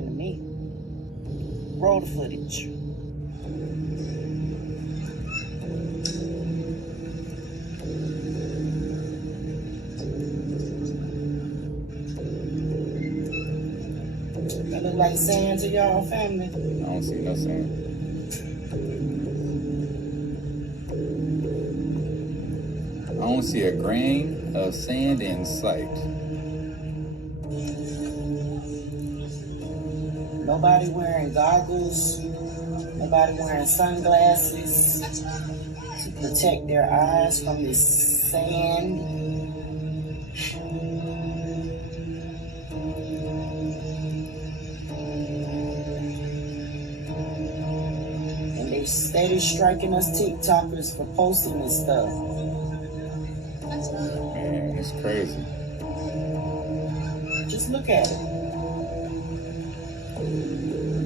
sand to me. Roll the footage. That look like sand to y'all, family? I don't see no sand. I don't see a grain of sand in sight. Nobody wearing goggles. Nobody wearing sunglasses to protect their eyes from this sand. And they steady striking us TikTokers for posting this stuff. Man, it's crazy. Just look at it.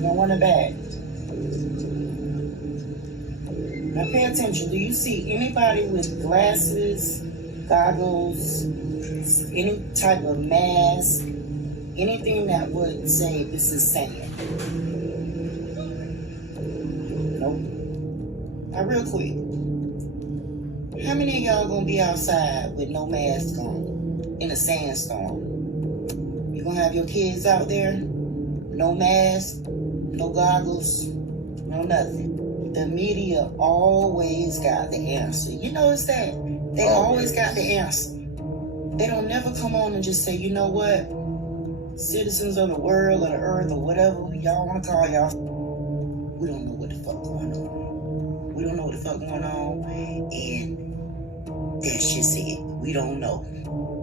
Don't run it back. Now pay attention. Do you see anybody with glasses, goggles, any type of mask, anything that would say this is sand? Nope. Now real quick. How many of y'all gonna be outside with no mask on in a sandstorm? You gonna have your kids out there? No mask, no goggles, no nothing. The media always got the answer. You notice that? They always got the answer. They don't never come on and just say, you know what? Citizens of the world or the earth or whatever y'all want to call y'all, we don't know what the fuck going on. We don't know what the fuck going on. And that's just it. We don't know.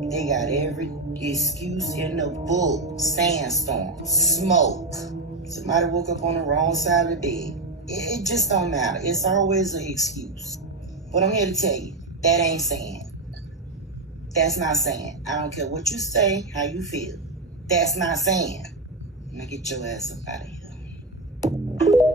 They got every excuse in the book. Sandstorm, smoke. Somebody woke up on the wrong side of the bed. It just don't matter. It's always an excuse. But I'm here to tell you, that ain't sand. That's not sand. I don't care what you say, how you feel. That's not sand. Now get your ass up out of here.